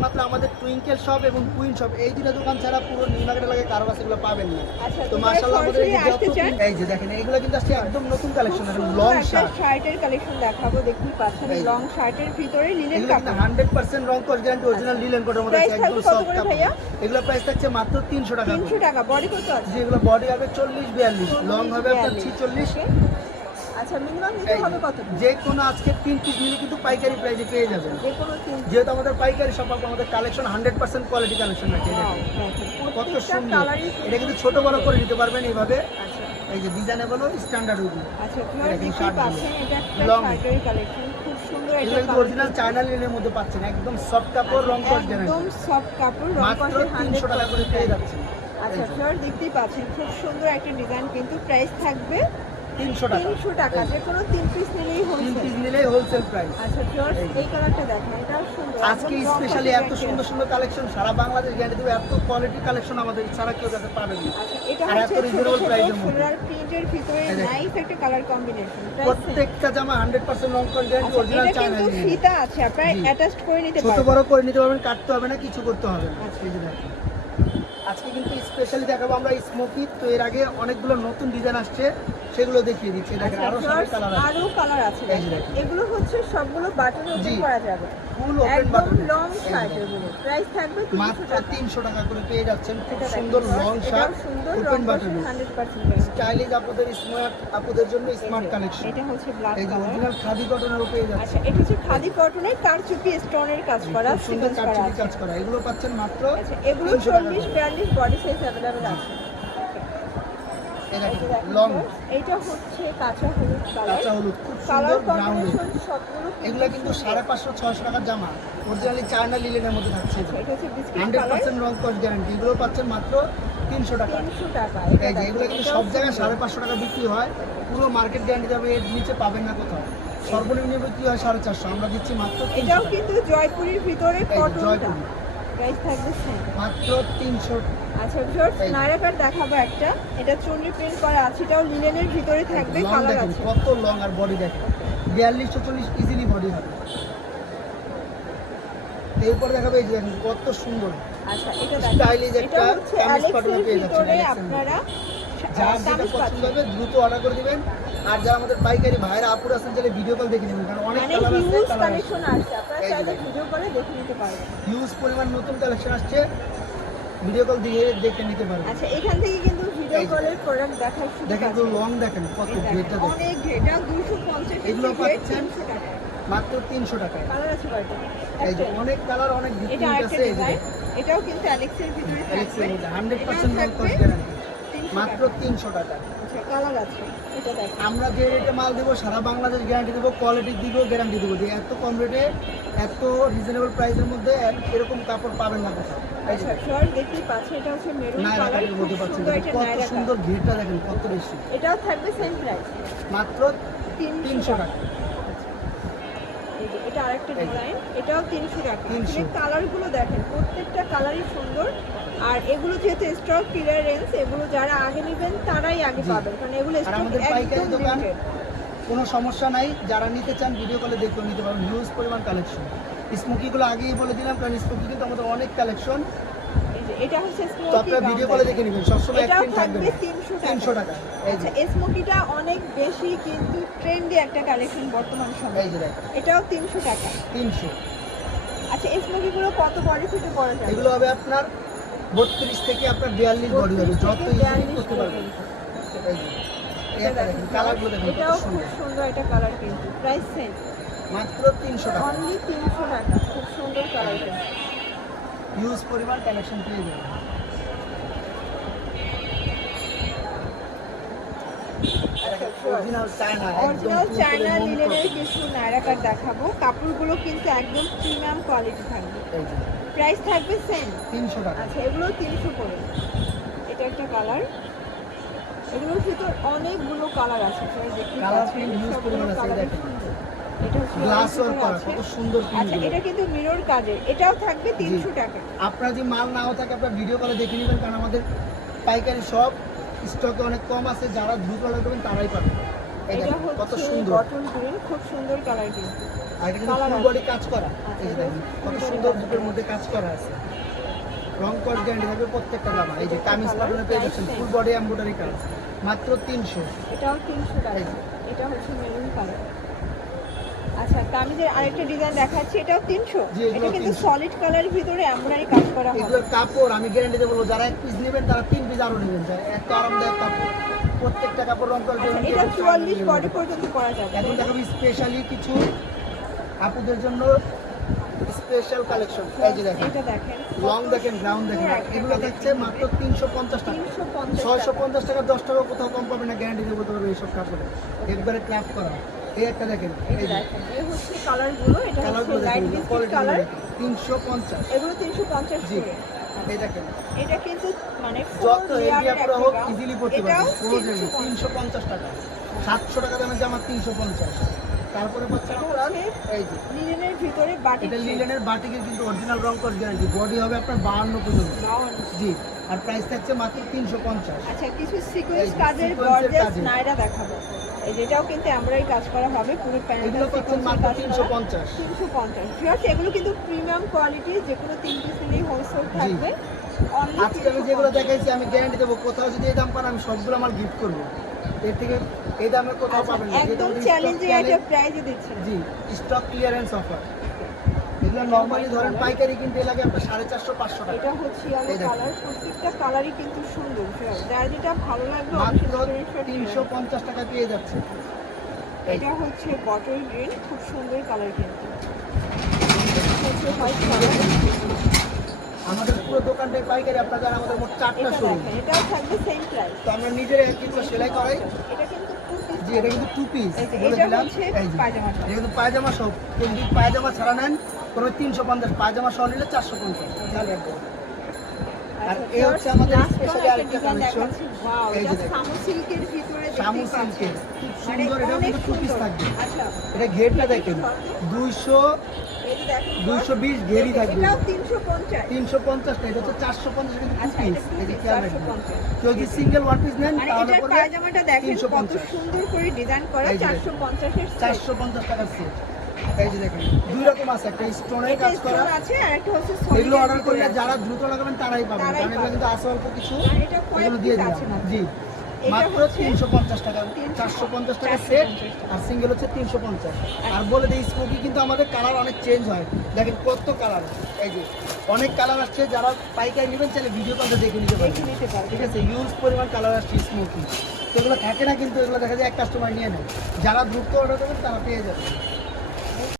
একমাত্র আমাদের twinkle shop এবং কুইন শপ এই দুটো দোকান ছাড়া পুরো নিউ মার্কেট এলাকায় কারও কাছে এগুলো পাবেন না। আচ্ছা তো মাশাআল্লাহ আমাদের এই যে আসতে যত এই যে দেখেন এগুলো কিন্তু আসছে একদম নতুন কালেকশন লং শার্ট শার্টের কালেকশন দেখাবো দেখতেই পাচ্ছেন লং শার্টের ভিতরে লিনেন কাপড়। হান্ড্রেড পার্সেন্ট রং কস গ্যারান্টি অরিজিনাল লিলেন কোটের মধ্যে একদম সফট কাপড়? এগুলো প্রাইস থাকছে মাত্র তিনশো টাকা তিনশো করে। টাকা বডি কত আছে? যেগুলো বডি হবে চল্লিশ বিয়াল্লিশ। লং হবে আপনার 42 ছিচল্লিশ। আচ্ছা মিনিমাম নিতে হবে কত যে কোনো আজকে তিন পিস নিলে কিন্তু পাইকারি প্রাইসে পেয়ে যাবেন। যে কোনো যেহেতু আমাদের পাইকারি শপ আমাদের collection hundred percent quality collection রাখে কত সুন্দর। এটা কিন্তু ছোট বড় করে নিতে পারবেন এইভাবে। আচ্ছা। এই যে ডিজাইনেবল স্ট্যান্ডার্ড আচ্ছা দেখতেই পাচ্ছেন এটা একটা কালেকশন খুব সুন্দর একটা কিন্তু অরিজিনাল চায়না লিনের মধ্যে পাচ্ছেন একদম সফট কাপড় রং কস একদম সফট কাপড় রং টাকা করে পেয়ে যাচ্ছেন। আচ্ছা ফ্লোর দেখতেই পাচ্ছেন খুব সুন্দর একটা ডিজাইন কিন্তু প্রাইস থাকবে তিনশো টাকা। তিনশো টাকা যে কোনো তিন পিস নিলেই তিন হোলসেল পিস নিলেই হোলসেল প্রাইস আচ্ছা ফ্লোর এই। এই কালারটা দেখেন এটাও সুন্দর। আজকে স্পেশালি এত সুন্দর সুন্দর কালেকশন সারা বাংলাদেশ গ্যারান্টি দেবে এত কোয়ালিটি কালেকশন আমাদের ছাড়া কেউ না। আচ্ছা এটা হচ্ছে এত ছোট reasonable ছোট price এর মধ্যে। প্রিন্টের ভিতরে নাইস একটা কালার কম্বিনেশন প্রত্যেকটা জামা গ্যারান্টি আচ্ছা অরিজিনাল এটা চায়না কিন্তু ফিতা আছে আপনারা অ্যাটাচড করে নিতে ছোট বড় করে নিতে পারবেন কাটতে হবে না কিছু করতে হবে না। আচ্ছা। দেখেন। আজকে কিন্তু স্পেশালি দেখাবো আমরা স্মোকি তো এর আগে অনেকগুলো নতুন ডিজাইন আসছে সেগুলো দেখিয়ে দিচ্ছি। দেখেন আচ্ছা আরও কালার আছে। আরও কালার। এগুলো হচ্ছে সবগুলো বাটন। ওপেন করা যাবে ফুল ওপেন একদম বাটন লং প্রাইস থাকবে 300 মাত্র টাকা তিনশো টাকা করে পেয়ে যাচ্ছেন খুব এটা দেখেন, সুন্দর ফ্লোর, লং এটাও শার্ট সুন্দর ওপেন রং বাটন 100% স্টাইলিশ আপুদের স্মার্ট আপুদের জন্য স্মার্ট কালেকশন এটা হচ্ছে ব্ল্যাক এই যে কালার অরিজিনাল খাদি কটনেরও পেয়ে যাচ্ছে আচ্ছা এটা হচ্ছে খাদি কটনের কারচুপি স্টোনের কাজ করা খুব সুন্দর সিকোয়েন্স করা কাটচুপি আছে কাজ করা এগুলো পাচ্ছেন মাত্র আচ্ছা এগুলো 300 টাকা 40 করে। 42 বডি সাইজ अवेलेबल আছে লং। first, হচ্ছে কাঁচা হলুদ কাঁচা হলুদ খুব সুন্দর ব্রাউনের এগুলো কিন্তু সাড়ে পাঁচশো ছয়শো টাকার জামা। অরিজিনালি চায়না লিলেনের মধ্যে থাকছে আচ্ছা, হান্ড্রেড পার্সেন্ট রং কস্ট গ্যারান্টি এগুলো পাচ্ছেন মাত্র তিনশো টাকা। এই যে এগুলো কিন্তু সব জায়গায় সাড়ে পাঁচশো টাকা বিক্রি হয়। পুরো মার্কেট গ্যারান্টি যাবে এর নিচে পাবেন না কোথাও। সর্বনিম্ন বিক্রি হয় সাড়ে চারশো। আমরা দিচ্ছি মাত্র এটাও কিন্তু জয়পুরের ভিতরে জয়পুরি। প্রাইস থাকবে মাত্র তিনশো আচ্ছা এই। নায়রা কাট দেখাবো একটা। এটা চন্ডি প্রিন্ট করা আছে এটাও লিনেনের ভিতরে থাকবে কালার আছে। কত লং আর বডি দেখেন। বিয়াল্লিশ চল্লিশ ইজিলি বডি হবে। এরপর দেখাবে এই যে দেখেন কত সুন্দর। আচ্ছা এটা দেখেন। একটা কামিজ অ্যালেক্সের পেয়ে যাচ্ছেন, আপনারা যার যেটা পছন্দ হবে দ্রুত অর্ডার করে দিবেন। আর যারা আমাদের পাইকারি ভাইরা আপুর আছেন তাহলে ভিডিও কল দেখে নেবেন কারণ অনেক মানে কালার আছে হিউজ কালেকশন আসছে আপনারা চাইলে ভিডিও কলে দেখে নিতে পারবেন হিউজ পরিমাণ নতুন কালেকশন আসছে। ভিডিও কল দিয়ে দেখে নিতে পারবেন। আচ্ছা এখান থেকে কিন্তু ভিডিও কলের প্রোডাক্ট দেখার সুযোগ দেখেন তো লং দেখেন কত এই গ্রেডটা দেখেন। অনেক গ্রেড এটা 250 এগুলো পাচ্ছেন 300 টাকা। মাত্র তিনশো টাকায় কালার আছে এই যে অনেক কালার অনেক আরেকটা আছে এটাও কিন্তু অ্যালেক্সের ভিতরে থাকবে। হান্ড্রেড এটাও পার্সেন্ট থাকবে গ্যারান্টি মাত্র টাকা। তিনশো টাকা। কালার আছে এটা আমরা যে রেটে মাল দেবো সারা বাংলাদেশ গ্যারান্টি দেবো কোয়ালিটির দিকেও গ্যারান্টি দেবো। যে এত কম রেটে এত রিজনেবল প্রাইসের মধ্যে এরকম কাপড় পাবেন না কোথাও। আচ্ছা কত সুন্দর ঘেরটা দেখেন কত বেশি। এটাও থাকবে সেম প্রাইস মাত্র 300 তিনশো টাকা। যে এটা আরেকটা ডিজাইন এটাও 300 টাকা। 300 কালারগুলো দেখেন প্রত্যেকটা কালারই সুন্দর। আর এগুলো যেহেতু স্টক ক্লিয়ারেন্স এগুলো যারা আগে নেবেন তারাই আগে। পাবেন। কারণ এগুলো স্টক একদম দোকান কোনো সমস্যা নাই। যারা নিতে চান ভিডিও কলে দেখেও নিতে পারবেন। হিউজ পরিমাণ কালেকশন স্মোকিগুলো আগেই বলে দিলাম কারণ স্মোকি কিন্তু আমাদের অনেক কালেকশন এটা হচ্ছে স্মোকি আপনারা ভিডিও কলে দেখে নেবেন। সবসময় এক এটাও থাকবে 300 টাকা। টাকা। আচ্ছা স্মোকিটা অনেক বেশি কিন্তু ট্রেন্ডি একটা কালেকশন বর্তমান সময়ে। এটাও 300 টাকা। তিনশো। আচ্ছা স্মোকিগুলো কত বডি থেকে এগুলো হবে আপনার বত্রিশ থেকে আপনার বিয়াল্লিশ বডি হবে যত 42 করতে পারবেন। কালারগুলো দেখেন এটাও খুব সুন্দর। এটা কালার কিন্তু। প্রাইস সেম মাত্র তিনশো টাকা। অনলি তিনশো টাকা। খুব সুন্দর কালার কিন্তু। হিউজ পরিমাণ কালেকশন পেয়ে যাবেন। অরিজিনাল চায়না লিনেনের কিছু নায়রা দেখাবো। কাপড়গুলো কিন্তু একদম প্রিমিয়াম কোয়ালিটি থাকবে। প্রাইস থাকবে সেম তিনশো টাকা। আচ্ছা এগুলো তিনশো করে। এটা একটা কালার এগুলোর ভিতর অনেকগুলো কালার আছে। আছে, দেখেন। আচ্ছা আপনার যে মাল নাও থাকে আপনার ভিডিও কলে দেখে নেবেন কারণ আমাদের পাইকারি সব স্টকে অনেক কম আছে যারা দ্রুত অর্ডার করবেন তারাই পাবেন। এটা কত সুন্দর। বটল গ্রিন খুব সুন্দর কালার কিন্তু। আর এটা কিন্তু ফুল বডি কাজ করা। দেখেন কত সুন্দর দুটোর মধ্যে কাজ করা আছে। রং কট গ্যারান্টি থাকবে প্রত্যেকটা জামা। এই যে কামিজ পাটনে পেয়ে যাচ্ছেন ফুল বডি এমব্রয়ডারি কাজ মাত্র তিনশো। এটাও তিনশো টাকা। এটা হচ্ছে মেরুন কালার আচ্ছা কামিজের আরেকটা ডিজাইন দেখাচ্ছি এটাও তিনশো? জি, এগুলো এটা কিন্তু সলিড কালারের ভিতরে এমব্রয়ডারি কাজ করা হবে। এগুলোর কাপড় আমি গ্যারান্টি বলব যারা এক পিস নেবেন তারা তিন পিস আরও নেবেন এত আরামদায়ক কাপড়। প্রত্যেকটা কাপড় রং কট আচ্ছা এটা চুয়াল্লিশ বডি পর্যন্ত করা যাবে এখন দেখাবো স্পেশালি কিছু আপুদের জন্য স্পেশাল কালেকশন এই যে দেখেন। এটা দেখেন। লং দেখেন গ্রাউন্ড দেখেন। এগুলো থাকছে মাত্র তিনশো পঞ্চাশ টাকা। তিনশো পঞ্চাশ ছয়শো পঞ্চাশ টাকা দশ টাকা কোথাও কম পাবে না গ্যারান্টি দেবো পারবে এইসব কাপড়ে। একবারে ক্রাফট করা। এই একটা দেখেন এই এই যে যে দেখেন এ হচ্ছে কালারগুলো এটা হচ্ছে লাইট বিস্কিট কালার তিনশো পঞ্চাশ। এগুলো। করে। এই দেখেন। এটা কিন্তু মানে যত হেভি আপনারা হোক ইজিলি পড়তে পারবেন 350 টাকা। দামের জামা তারপরে ভিতরে বাটিক এটা লিলেনের বাটিকের কিন্তু অরিজিনাল রং কস গ্যারান্টি বডি হবে আপনার পর্যন্ত। জি আর প্রাইস থাকছে মাত্র তিনশো পঞ্চাশ। আচ্ছা কিছু সিকোয়েন্স কাজের গর্জিয়াস নাইরা দেখাবো। যেটাও কিন্তু এমব্রয়ডারি কাজ করা হবে পুরো প্যানেলটা তিনশো পঞ্চাশ। তিনশো পঞ্চাশ। এগুলো কিন্তু প্রিমিয়াম কোয়ালিটি যে কোনো তিন পিস নিলেই হোলসেল থাকবে। আজকে আমি যেগুলো দেখাইছি আমি গ্যারান্টি দেবো কোথাও যদি এই দাম পান আমি সবগুলো আমার গিফট করব। এর থেকে এই দামে কোথাও আচ্ছা, পাবেন না একদম চ্যালেঞ্জিং একটা প্রাইজে দিচ্ছেন জি স্টক ক্লিয়ারেন্স অফার এগুলো নর্মালি ধরেন পাইকারি কিনতে লাগে আপনার সাড়ে চারশো পাঁচশো টাকা। এটা হচ্ছে এই কালার প্রত্যেকটা কালারই কিন্তু সুন্দর। যার যেটা ভালো লাগবে মাত্র তিনশো পঞ্চাশ টাকা পেয়ে যাচ্ছে। এটা হচ্ছে বটল গ্রিন খুব সুন্দর কালার কিন্তু। হচ্ছে। আমাদের পুরো দোকানটাই পাইকারি আপনার যারা আমাদের মোট চারটা শোরুম এটাও থাকবে সেম প্রাইস তো আমরা নিজেরা কিন্তু সেলাই করাই। এটা কিন্তু জি এটা কিন্তু টু পিস বলে দিলাম। এই যে কিন্তু পায়জামা সব যদি পায়জামা ছাড়া নেন কোনো তিনশো পঞ্চাশ পায়জামা সহ নিলে চারশো পঞ্চাশ। খেয়াল রাখবেন। আর আচ্ছা, এই হচ্ছে আমাদের স্পেশালি আরেকটা কালেকশন এই যে। শামু সিল্কের ভিতরে শামু সিল্কের। খুব মানে সুন্দর এটা কিন্তু টু পিস থাকবে। আচ্ছা, এটা ঘেরটা দেখেন। দুইশো। দুইশো বিশ ঘেরি থাকবে। এটাও 350 তিনশো পঞ্চাশটা এটা হচ্ছে চারশো পঞ্চাশ কিন্তু টু আচ্ছা, পিস এটা খেয়াল রাখবেন। কেউ যদি সিঙ্গেল ওয়ান পিস নেন মানে তাহলে কত সুন্দর করে ডিজাইন করা এই যে 450 এর সেট চারশো পঞ্চাশ টাকার সেট এই যে দেখেন দুই রকম আছে একটা স্টোনের কাজ করা আছে আর একটা হচ্ছে এগুলো অর্ডার করলে যারা দ্রুত লাগাবেন তারাই পাবেন। কারণ এগুলো কিন্তু আছে অল্প কিছু এগুলো দিয়ে মাত্র। জি। মাত্র তিনশো পঞ্চাশ টাকা চারশো পঞ্চাশ টাকা সেট আর সিঙ্গেল হচ্ছে তিনশো পঞ্চাশ। আর বলে দিই স্মোকি কিন্তু আমাদের কালার অনেক চেঞ্জ হয়। দেখেন কত কালার এই যে অনেক কালার আসছে যারা পাইকারি নেবেন চাইলে ভিডিও কলটা দেখে নিতে পারবেন। ঠিক আছে ইউজ পরিমাণ কালার আসছে স্মোকি এগুলো থাকে না কিন্তু এগুলো দেখা যায় এক কাস্টমার নিয়ে নেয়। যারা দ্রুত অর্ডার করবেন তারা পেয়ে যাবে।